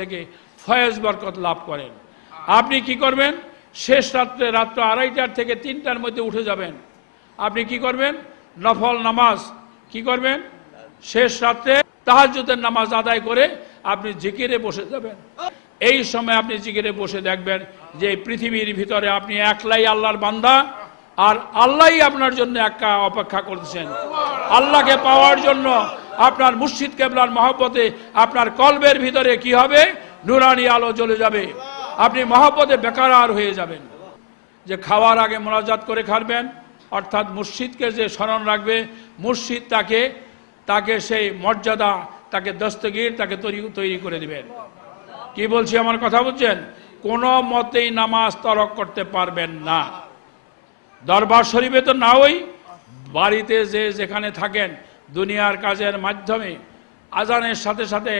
থেকে ফয়েজ বরকত লাভ করেন। আপনি কি করবেন? শেষ রাত্রে রাত্র 2:30 থেকে 3টার মধ্যে উঠে যাবেন। আপনি কি করবেন? নফল নামাজ কি করবেন? শেষ রাত্রে তাহাজ্জুদের নামাজ আদায় করে আপনি জিকিরে বসে যাবেন। এই সময় আপনি জিকিরে বসে দেখবেন যে পৃথিবীর ভিতরে আপনি একলাই আল্লাহর বান্দা, আর আল্লাহই আপনার জন্য একা অপেক্ষা করতেছেন। আল্লাহকে পাওয়ার জন্য আপনার মুর্শিদ কেবলার মহব্বতে আপনার কলবের ভিতরে কি হবে? নুরানি আলো জ্বলে যাবে, আপনি মহব্বতে বেকারার হয়ে যাবেন। যে খাওয়ার আগে মোনাজাত করে খাবেন, অর্থাৎ মুর্শিদকে যে স্মরণ রাখবে, মুর্শিদ তাকে সেই মর্যাদা, তাকে দস্তগীর, তাকে তৈরি করে দিবেন। কি বলছি আমার কথা বুঝছেন? কোনো মতেই নামাজ তরক করতে পারবেন না। দরবার শরীফে তো নাওই, বাড়িতে যেখানে থাকেন দুনিয়ার কাজের মাধ্যমে আজানের সাথে সাথে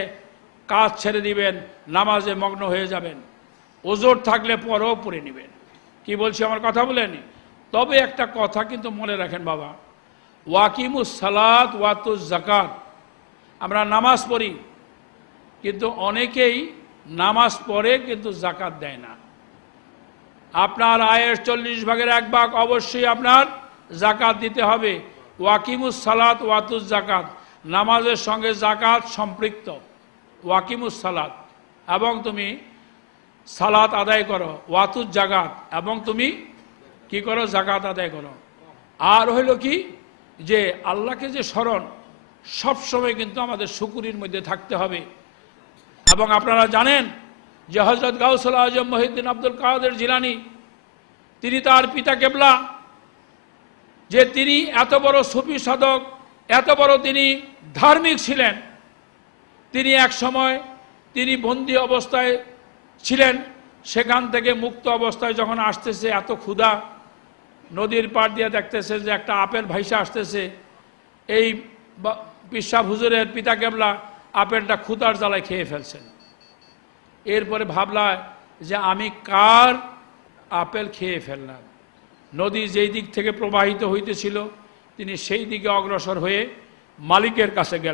কাজ ছেড়ে দিবেন, নামাজে মগ্ন হয়ে যাবেন। ওজোর থাকলে পরেও পড়ে নেবেন। কি বলছি আমার কথা বলেনি? তবে একটা কথা কিন্তু মনে রাখেন বাবা, ওয়াকিমুস সালাত ওয়াতুজ যাকাত। আমরা নামাজ পড়ি, কিন্তু অনেকেই নামাজ পড়ে কিন্তু যাকাত দেয় না। আপনার আয়ের 40 ভাগের 1 ভাগ অবশ্যই আপনার যাকাত দিতে হবে। ওয়াকিমুস সালাত ওয়াতুজ যাকাত, নামাজের সঙ্গে যাকাত সম্পৃক্ত। ওয়াকিমুস সালাত, এবং তুমি সালাত আদায় করো, ওয়াতুজ যাকাত, এবং তুমি কি করো? যাকাত আদায় করো। আর হইল কি যে আল্লাহকে যে স্মরণ সবসময় কিন্তু আমাদের শুকরির মধ্যে থাকতে হবে। এবং আপনারা জানেন যে হযরত গাউসুল আজম মহিউদ্দিন আব্দুল কাদের জিলানী, তিনি তার পিতা কেবলা, যে তিনি এত বড় সুফি সাধক, এত বড় তিনি ধার্মিক ছিলেন, তিনি এক সময় তিনি বন্দী অবস্থায় ছিলেন, সেখান থেকে মুক্ত অবস্থায় যখন আসতেছে, এত ক্ষুধা, নদীর পাড় দিয়ে দেখতেছে যে একটা আপেল ভাইসা আসতেছে। এই পিসা হুজুরের পিতা কেবলা আপেলটা ক্ষুধার জ্বালায় খেয়ে ফেলছেন। এরপরে ভাবলা যে আমি কার আপেল খেয়ে ফেললাম। নদী যেই দিক থেকে প্রবাহিত হইতেছিল, তিনি সেই দিকে অগ্রসর হয়ে মালিকের কাছে গেলেন।